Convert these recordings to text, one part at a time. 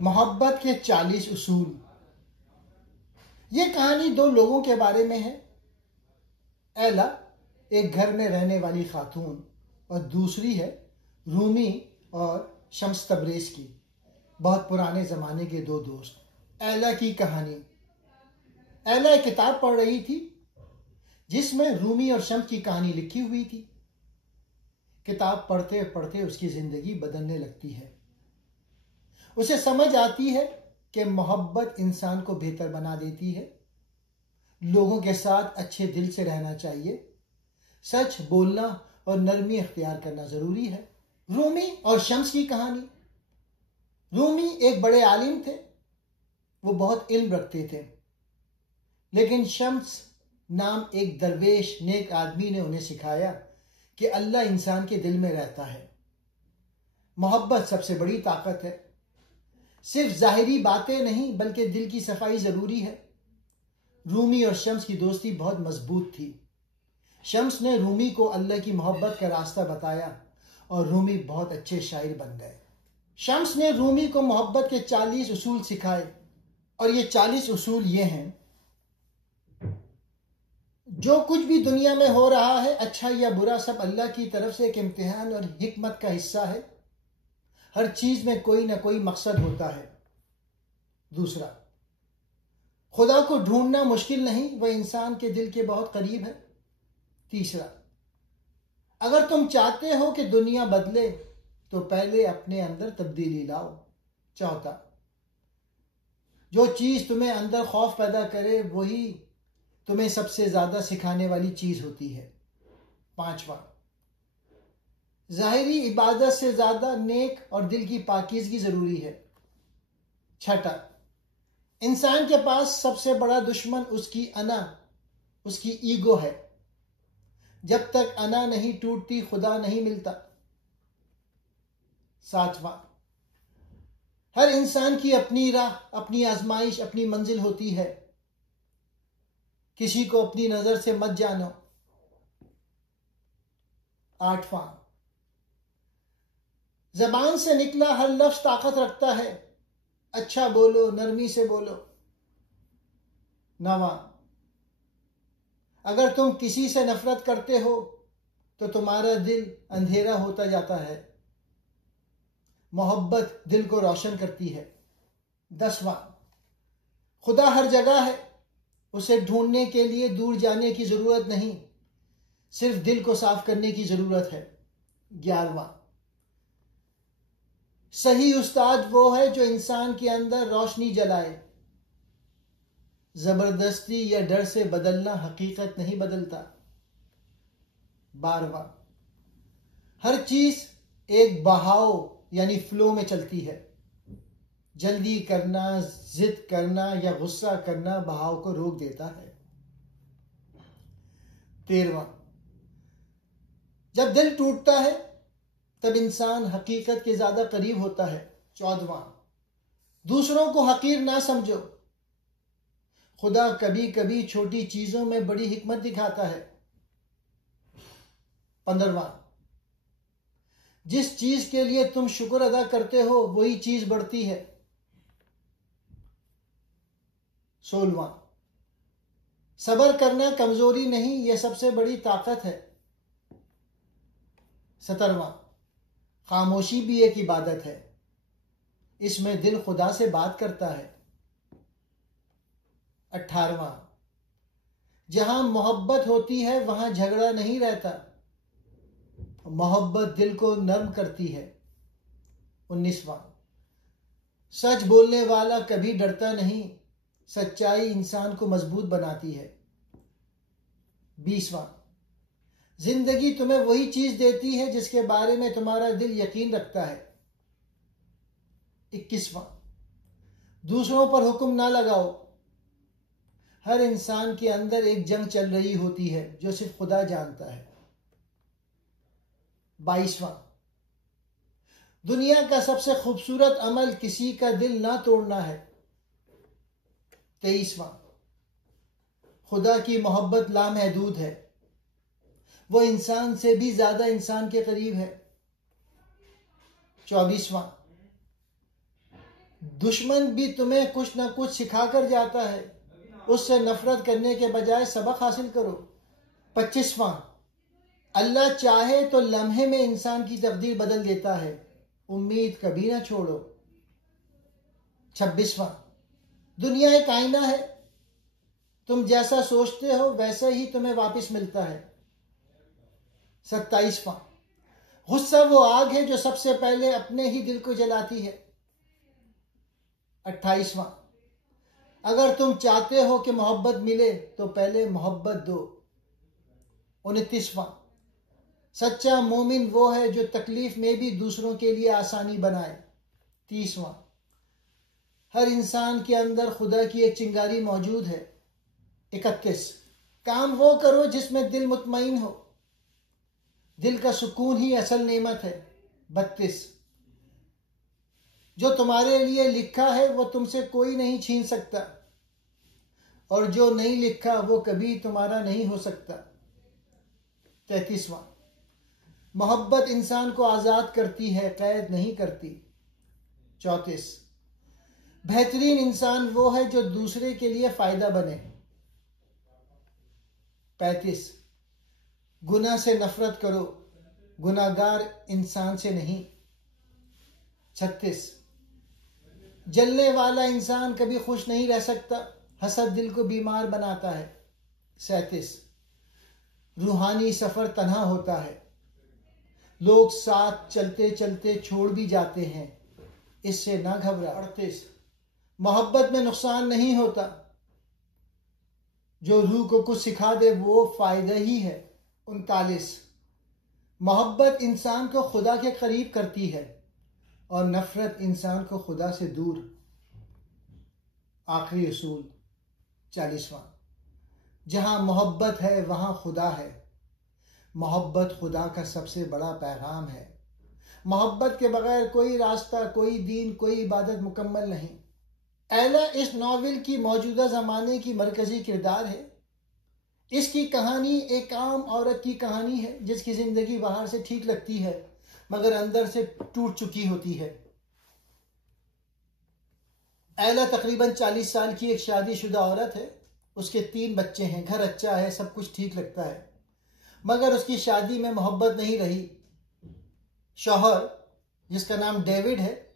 मोहब्बत के 40 उसूल। ये कहानी दो लोगों के बारे में है। एला एक घर में रहने वाली खातून और दूसरी है रूमी और शम्स तबरेज़ की, बहुत पुराने ज़माने के दो दोस्त। एला की कहानी। एला एक किताब पढ़ रही थी जिसमें रूमी और शम्स की कहानी लिखी हुई थी। किताब पढ़ते पढ़ते उसकी ज़िंदगी बदलने लगती है। उसे समझ आती है कि मोहब्बत इंसान को बेहतर बना देती है, लोगों के साथ अच्छे दिल से रहना चाहिए, सच बोलना और नरमी इख्तियार करना ज़रूरी है। रूमी और शम्स की कहानी। रूमी एक बड़े आलिम थे, वो बहुत इल्म रखते थे, लेकिन शम्स नाम एक दरवेश नेक आदमी ने उन्हें सिखाया कि अल्लाह इंसान के दिल में रहता है। मोहब्बत सबसे बड़ी ताकत है। सिर्फ जाहिरी बातें नहीं बल्कि दिल की सफाई जरूरी है। रूमी और शम्स की दोस्ती बहुत मजबूत थी। शम्स ने रूमी को अल्लाह की मोहब्बत का रास्ता बताया और रूमी बहुत अच्छे शायर बन गए। शम्स ने रूमी को मोहब्बत के 40 उसूल सिखाए और ये 40 उसूल ये हैं। जो कुछ भी दुनिया में हो रहा है, अच्छा या बुरा, सब अल्लाह की तरफ से एक इम्तिहान और हिकमत का हिस्सा है। हर चीज में कोई ना कोई मकसद होता है। दूसरा, खुदा को ढूंढना मुश्किल नहीं, वह इंसान के दिल के बहुत करीब है। तीसरा, अगर तुम चाहते हो कि दुनिया बदले तो पहले अपने अंदर तब्दीली लाओ। चौथा, जो चीज तुम्हें अंदर खौफ पैदा करे वही तुम्हें सबसे ज्यादा सिखाने वाली चीज होती है। पांचवा, जाहिरी इबादत से ज्यादा नेक और दिल की पाकीज़गी जरूरी है। छठा, इंसान के पास सबसे बड़ा दुश्मन उसकी अना, उसकी ईगो है। जब तक अना नहीं टूटती खुदा नहीं मिलता। सातवां, हर इंसान की अपनी राह, अपनी आजमाइश, अपनी मंजिल होती है। किसी को अपनी नजर से मत जानो। आठवां, जबान से निकला हर लफ्ज ताकत रखता है। अच्छा बोलो, नरमी से बोलो। नवा, अगर तुम किसी से नफरत करते हो तो तुम्हारा दिल अंधेरा होता जाता है। मोहब्बत दिल को रोशन करती है। 10वां, खुदा हर जगह है, उसे ढूंढने के लिए दूर जाने की जरूरत नहीं, सिर्फ दिल को साफ करने की जरूरत है। 11वां, सही उस्ताद वो है जो इंसान के अंदर रोशनी जलाए। जबरदस्ती या डर से बदलना हकीकत नहीं बदलता। 12वां, हर चीज एक बहाव यानी फ्लो में चलती है। जल्दी करना, जिद करना या गुस्सा करना बहाव को रोक देता है। 13वां, जब दिल टूटता है तब इंसान हकीकत के ज्यादा करीब होता है। 14वां, दूसरों को हकीर ना समझो, खुदा कभी कभी छोटी चीजों में बड़ी हिकमत दिखाता है। 15वां, जिस चीज के लिए तुम शुक्र अदा करते हो वही चीज बढ़ती है। 16वां, सब्र करना कमजोरी नहीं, यह सबसे बड़ी ताकत है। 17वां, खामोशी भी एक इबादत है, इसमें दिल खुदा से बात करता है। 18वां, जहां मोहब्बत होती है वहां झगड़ा नहीं रहता, मोहब्बत दिल को नर्म करती है। 19वां, सच बोलने वाला कभी डरता नहीं, सच्चाई इंसान को मजबूत बनाती है। 20वां, जिंदगी तुम्हें वही चीज देती है जिसके बारे में तुम्हारा दिल यकीन रखता है। 21वां, दूसरों पर हुक्म ना लगाओ, हर इंसान के अंदर एक जंग चल रही होती है जो सिर्फ खुदा जानता है। 22वां, दुनिया का सबसे खूबसूरत अमल किसी का दिल ना तोड़ना है। 23वां, खुदा की मोहब्बत लामहदूद है, वो इंसान से भी ज्यादा इंसान के करीब है। 24वां, दुश्मन भी तुम्हें कुछ ना कुछ सिखा कर जाता है, उससे नफरत करने के बजाय सबक हासिल करो। 25वां, अल्लाह चाहे तो लम्हे में इंसान की तकदीर बदल देता है, उम्मीद कभी ना छोड़ो। 26वां, दुनिया एक आईना है, तुम जैसा सोचते हो वैसे ही तुम्हें वापस मिलता है। 27वां, गुस्सा वो आग है जो सबसे पहले अपने ही दिल को जलाती है। 28वां, अगर तुम चाहते हो कि मोहब्बत मिले तो पहले मोहब्बत दो। 29वां, सच्चा मोमिन वो है जो तकलीफ में भी दूसरों के लिए आसानी बनाए। 30वां, हर इंसान के अंदर खुदा की एक चिंगारी मौजूद है। 31, काम वो करो जिसमें दिल मुतमईन हो, दिल का सुकून ही असल नेमत है। 32, जो तुम्हारे लिए लिखा है वो तुमसे कोई नहीं छीन सकता, और जो नहीं लिखा वो कभी तुम्हारा नहीं हो सकता। 33वां, मोहब्बत इंसान को आजाद करती है, कैद नहीं करती। 34, बेहतरीन इंसान वो है जो दूसरे के लिए फायदा बने। 35, गुनाह से नफरत करो, गुनाहगार इंसान से नहीं। 36, जलने वाला इंसान कभी खुश नहीं रह सकता, हसद दिल को बीमार बनाता है। 37, रूहानी सफर तन्हा होता है, लोग साथ चलते चलते छोड़ भी जाते हैं, इससे ना घबरा। 38, मोहब्बत में नुकसान नहीं होता, जो रूह को कुछ सिखा दे वो फायदा ही है। 39, मोहब्बत इंसान को खुदा के करीब करती है और नफरत इंसान को खुदा से दूर। आखिरी उसूल 40वां, जहां मोहब्बत है वहां खुदा है, मोहब्बत खुदा का सबसे बड़ा पैगाम है। मोहब्बत के बगैर कोई रास्ता, कोई दीन, कोई इबादत मुकम्मल नहीं। एला इस नावल की मौजूदा जमाने की मरकजी किरदार है। इसकी कहानी एक आम औरत की कहानी है जिसकी जिंदगी बाहर से ठीक लगती है मगर अंदर से टूट चुकी होती है। एला तकरीबन 40 साल की एक शादीशुदा औरत है, उसके 3 बच्चे हैं, घर अच्छा है, सब कुछ ठीक लगता है, मगर उसकी शादी में मोहब्बत नहीं रही। शौहर जिसका नाम डेविड है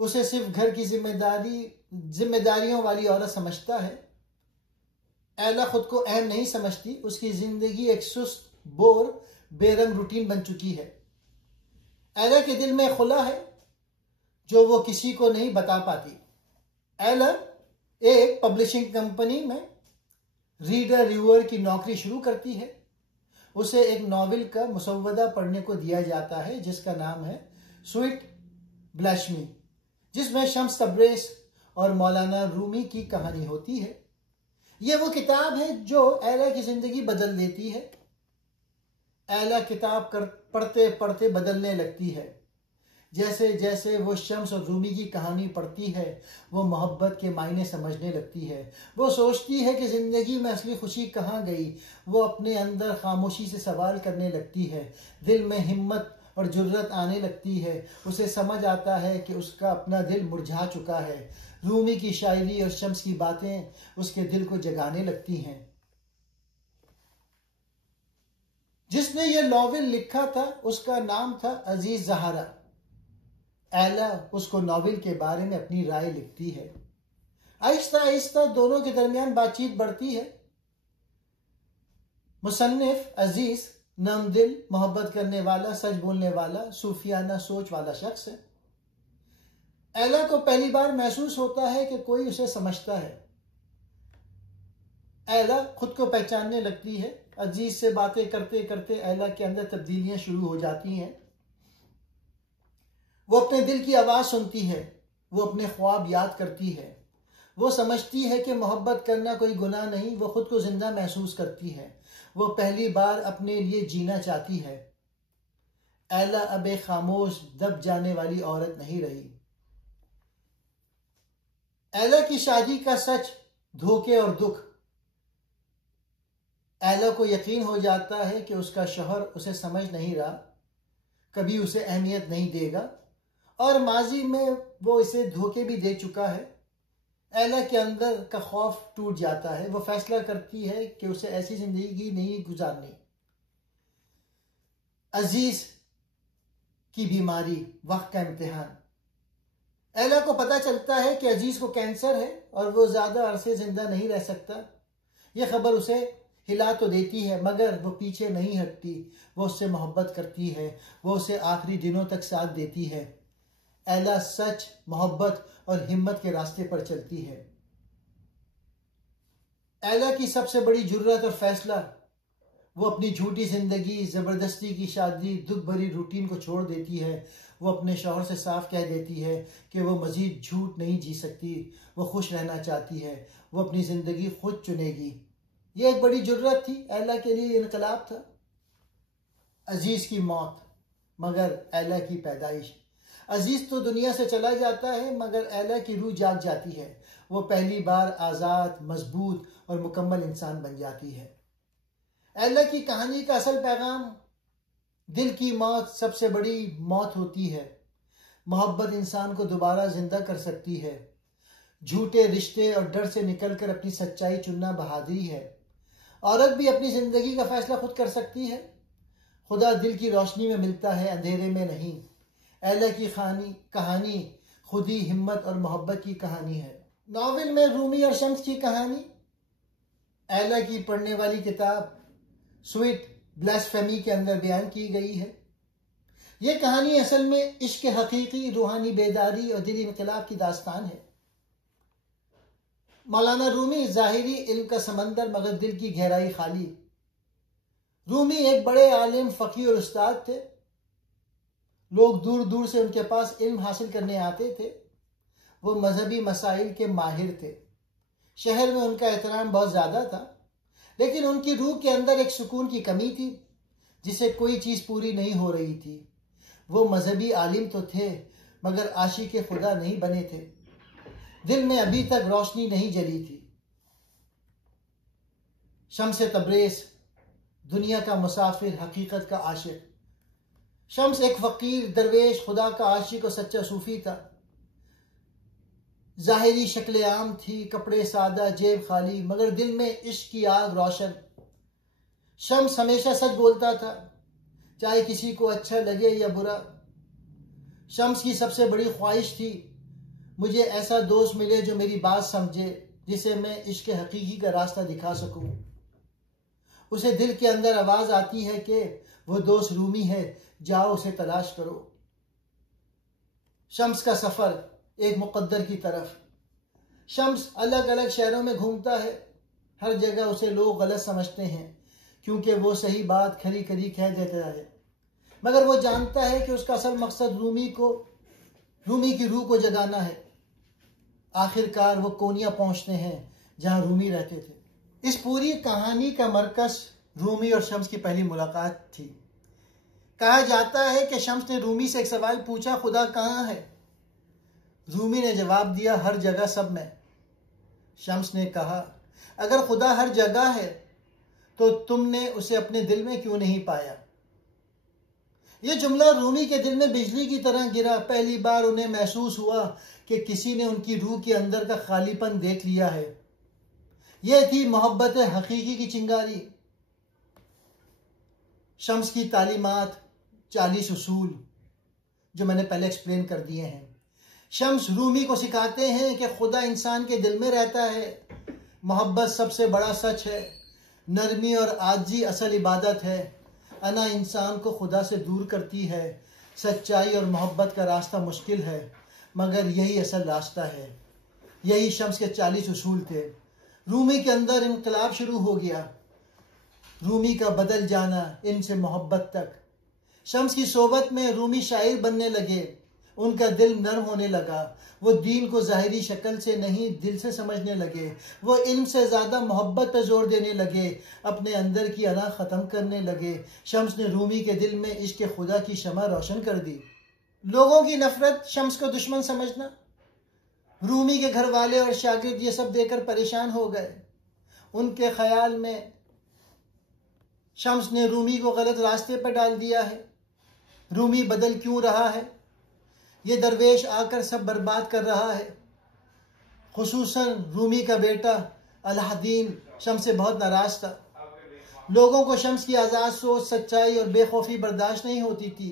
उसे सिर्फ घर की जिम्मेदारियों वाली औरत समझता है। एला खुद को अहम नहीं समझती, उसकी जिंदगी एक सुस्त, बोर, बेरंग रूटीन बन चुकी है। एला के दिल में खुला है जो वो किसी को नहीं बता पाती। एला एक पब्लिशिंग कंपनी में रीडर रिव्यूअर की नौकरी शुरू करती है। उसे एक नॉवेल का मुसव्वदा पढ़ने को दिया जाता है जिसका नाम है स्वीट ब्लैशमी, जिसमें शम्स तब्रेज़ और मौलाना रूमी की कहानी होती है। यह वो किताब है जो एला की जिंदगी बदल देती है। एला किताब पढ़ते पढ़ते बदलने लगती है। जैसे जैसे वो शम्स और रूमी की कहानी पढ़ती है वो मोहब्बत के मायने समझने लगती है। वो सोचती है कि जिंदगी में असली खुशी कहाँ गई। वो अपने अंदर खामोशी से सवाल करने लगती है, दिल में हिम्मत और जुर्रत आने लगती है। उसे समझ आता है कि उसका अपना दिल मुरझा चुका है। रूमी की शायरी और शम्स की बातें उसके दिल को जगाने लगती हैं। जिसने ये नॉवेल लिखा था उसका नाम था अजीज जहारा। एला उसको नॉवेल के बारे में अपनी राय लिखती है। आहिस्ता आहिस्ता दोनों के दरमियान बातचीत बढ़ती है। मुसन्निफ अजीज नमदिल, मोहब्बत करने वाला, सच बोलने वाला, सूफियाना सोच वाला शख्स है। एला को पहली बार महसूस होता है कि कोई उसे समझता है। एला खुद को पहचानने लगती है। अजीज से बातें करते करते एला के अंदर तब्दीलियां शुरू हो जाती हैं। वो अपने दिल की आवाज सुनती है, वो अपने ख्वाब याद करती है, वो समझती है कि मोहब्बत करना कोई गुनाह नहीं। वो खुद को जिंदा महसूस करती है। वो पहली बार अपने लिए जीना चाहती है। एला अब एक खामोश, दब जाने वाली औरत नहीं रही। एला की शादी का सच, धोखे और दुख। एला को यकीन हो जाता है कि उसका शौहर उसे समझ नहीं रहा, कभी उसे अहमियत नहीं देगा और माजी में वो इसे धोखे भी दे चुका है, एला के अंदर का खौफ टूट जाता है। वो फैसला करती है कि उसे ऐसी जिंदगी नहीं गुजारनी। अजीज की बीमारी, वक्त का इम्तिहान। एला को पता चलता है कि अजीज को कैंसर है और वो ज्यादा अरसे जिंदा नहीं रह सकता। यह खबर उसे हिला तो देती है, मगर वो पीछे नहीं हटती। वो उससे मोहब्बत करती है, वो उसे आखिरी दिनों तक साथ देती है। एला सच, मोहब्बत और हिम्मत के रास्ते पर चलती है। एला की सबसे बड़ी जुर्रत और फैसला, वो अपनी झूठी जिंदगी, जबरदस्ती की शादी, दुख भरी रूटीन को छोड़ देती है। वो अपने शौहर से साफ कह देती है कि वो मजीद झूठ नहीं जी सकती, वो खुश रहना चाहती है, वो अपनी जिंदगी खुद चुनेगी। ये एक बड़ी जुर्रत थी, एला के लिए इनकलाब था। अजीज की मौत मगर एला की पैदाइश। अजीज तो दुनिया से चला जाता है, मगर एला की रूह जाग जाती है। वो पहली बार आज़ाद, मजबूत और मुकम्मल इंसान बन जाती है। एला की कहानी का असल पैगाम, दिल की मौत सबसे बड़ी मौत होती है। मोहब्बत इंसान को दोबारा जिंदा कर सकती है। झूठे रिश्ते और डर से निकलकर अपनी सच्चाई चुनना बहादुरी है। औरत भी अपनी जिंदगी का फैसला खुद कर सकती है। खुदा दिल की रोशनी में मिलता है, अंधेरे में नहीं। एला की कहानी खुदी, हिम्मत और मोहब्बत की कहानी है। नॉवेल में रूमी और शम्स की कहानी एला की पढ़ने वाली किताब स्वीट ब्लास्फेमी के अंदर बयान की गई है। यह कहानी असल में इश्क हकीकी, रूहानी बेदारी और दिली इनकलाब की दास्तान है। मौलाना रूमी ज़ाहिरी इल्म का समंदर, मगर दिल की गहराई खाली। रूमी एक बड़े आलिम, फकीह और उस्ताद थे। लोग दूर दूर से उनके पास इल्म हासिल करने आते थे। वो मजहबी मसाइल के माहिर थे। शहर में उनका एहतराम बहुत ज्यादा था, लेकिन उनकी रूह के अंदर एक सुकून की कमी थी, जिसे कोई चीज पूरी नहीं हो रही थी। वो मजहबी आलिम तो थे, मगर आशिक खुदा नहीं बने थे। दिल में अभी तक रोशनी नहीं जली थी। शम्स तब्रेज़, दुनिया का मुसाफिर, हकीकत का आशिक। शम्स एक फकीर, दरवेश, खुदा का आशिक और सच्चा सूफी था। जाहिरी शक्ल आम थी, कपड़े सादा, जेब खाली, मगर दिल में इश्क की आग रोशन। शम्स हमेशा सच बोलता था, चाहे किसी को अच्छा लगे या बुरा। शम्स की सबसे बड़ी ख्वाहिश थी, मुझे ऐसा दोस्त मिले जो मेरी बात समझे, जिसे मैं इश्क हकीकी का रास्ता दिखा सकूं। उसे दिल के अंदर आवाज आती है कि वो दोस्त रूमी है, जाओ उसे तलाश करो। शम्स का सफर एक मुकद्दर की तरफ। शम्स अलग अलग शहरों में घूमता है। हर जगह उसे लोग गलत समझते हैं, क्योंकि वो सही बात खरी खरी कह देता है। मगर वो जानता है कि उसका असल मकसद रूमी की रूह को जगाना है। आखिरकार वो कोनिया पहुंचते हैं जहां रूमी रहते थे। इस पूरी कहानी का मरकज रूमी और शम्स की पहली मुलाकात थी। कहा जाता है कि शम्स ने रूमी से एक सवाल पूछा, खुदा कहाँ है? रूमी ने जवाब दिया, हर जगह, सब में। शम्स ने कहा, अगर खुदा हर जगह है तो तुमने उसे अपने दिल में क्यों नहीं पाया? यह जुमला रूमी के दिल में बिजली की तरह गिरा। पहली बार उन्हें महसूस हुआ कि किसी ने उनकी रूह के अंदर का खालीपन देख लिया है। यह थी मोहब्बत हकीकी की चिंगारी। शम्स की तालीमात, 40 उसूल जो मैंने पहले एक्सप्लेन कर दिए हैं। शम्स रूमी को सिखाते हैं कि खुदा इंसान के दिल में रहता है। मोहब्बत सबसे बड़ा सच है। नरमी और आजी असल इबादत है। अना इंसान को खुदा से दूर करती है। सच्चाई और मोहब्बत का रास्ता मुश्किल है, मगर यही असल रास्ता है। यही शम्स के 40 उसूल थे। रूमी के अंदर इनकलाब शुरू हो गया। रूमी का बदल जाना, इनसे मोहब्बत तक। शम्स की सोबत में रूमी शायर बनने लगे। उनका दिल नर्म होने लगा। वो दीन को ज़ाहिरी शक्ल से नहीं, दिल से समझने लगे। वो इल्म से ज़्यादा मोहब्बत पर जोर देने लगे। अपने अंदर की अना ख़त्म करने लगे। शम्स ने रूमी के दिल में इश्क खुदा की शमा रोशन कर दी। लोगों की नफरत, शम्स को दुश्मन समझना। रूमी के घर वाले और शागिर्द ये सब देखकर परेशान हो गए। उनके ख्याल में शम्स ने रूमी को गलत रास्ते पर डाल दिया है। रूमी बदल क्यों रहा है? ये दरवेश आकर सब बर्बाद कर रहा है। खुसूसन रूमी का बेटा अलाउद्दीन शम्स से बहुत नाराज था। लोगों को शम्स की आज़ाद सोच, सच्चाई और बेखौफी बर्दाश्त नहीं होती थी।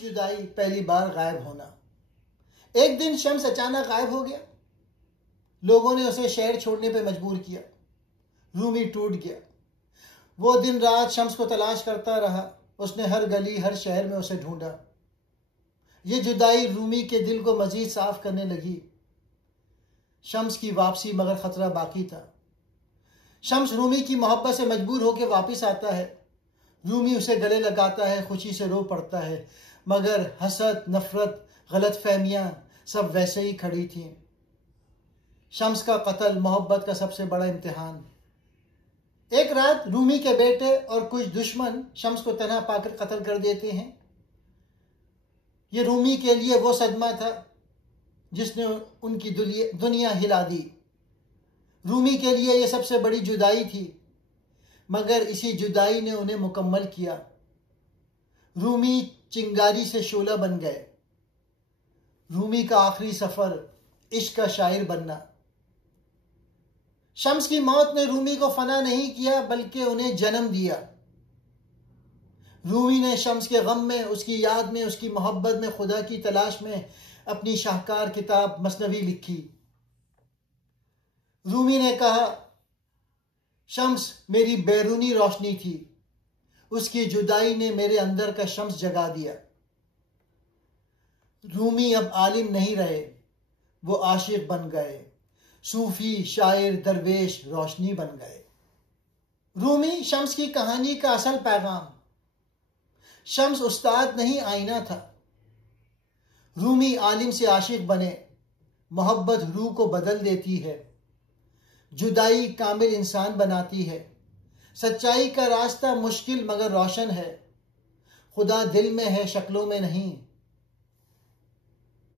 जुदाई, पहली बार गायब होना। एक दिन शम्स अचानक गायब हो गया। लोगों ने उसे शहर छोड़ने पर मजबूर किया। रूमी टूट गया। वो दिन रात शम्स को तलाश करता रहा। उसने हर गली, हर शहर में उसे ढूंढा। ये जुदाई रूमी के दिल को मजीद साफ करने लगी। शम्स की वापसी, मगर खतरा बाकी था। शम्स रूमी की मोहब्बत से मजबूर होकर वापस आता है। रूमी उसे गले लगाता है, खुशी से रो पड़ता है, मगर हसद, नफरत, गलत फहमियां सब वैसे ही खड़ी थीं। शम्स का कत्ल मोहब्बत का सबसे बड़ा इम्तिहान। एक रात रूमी के बेटे और कुछ दुश्मन शम्स को तन्हा पाकर कत्ल कर देते हैं। ये रूमी के लिए वो सदमा था जिसने उनकी दुनिया हिला दी। रूमी के लिए ये सबसे बड़ी जुदाई थी, मगर इसी जुदाई ने उन्हें मुकम्मल किया। रूमी चिंगारी से शोला बन गए। रूमी का आखिरी सफर, इश्क का शायर बनना। शम्स की मौत ने रूमी को फना नहीं किया, बल्कि उन्हें जन्म दिया। रूमी ने शम्स के गम में, उसकी याद में, उसकी मोहब्बत में, खुदा की तलाश में अपनी शाहकार किताब मसनवी लिखी। रूमी ने कहा, शम्स मेरी बैरूनी रोशनी थी, उसकी जुदाई ने मेरे अंदर का शम्स जगा दिया। रूमी अब आलिम नहीं रहे, वो आशिक बन गए, सूफी, शायर, दरवेश, रोशनी बन गए। रूमी शम्स की कहानी का असल पैगाम। शम्स उस्ताद नहीं, आईना था। रूमी आलिम से आशिक बने। मोहब्बत रूह को बदल देती है। जुदाई कामिल इंसान बनाती है। सच्चाई का रास्ता मुश्किल मगर रोशन है। खुदा दिल में है, शक्लों में नहीं।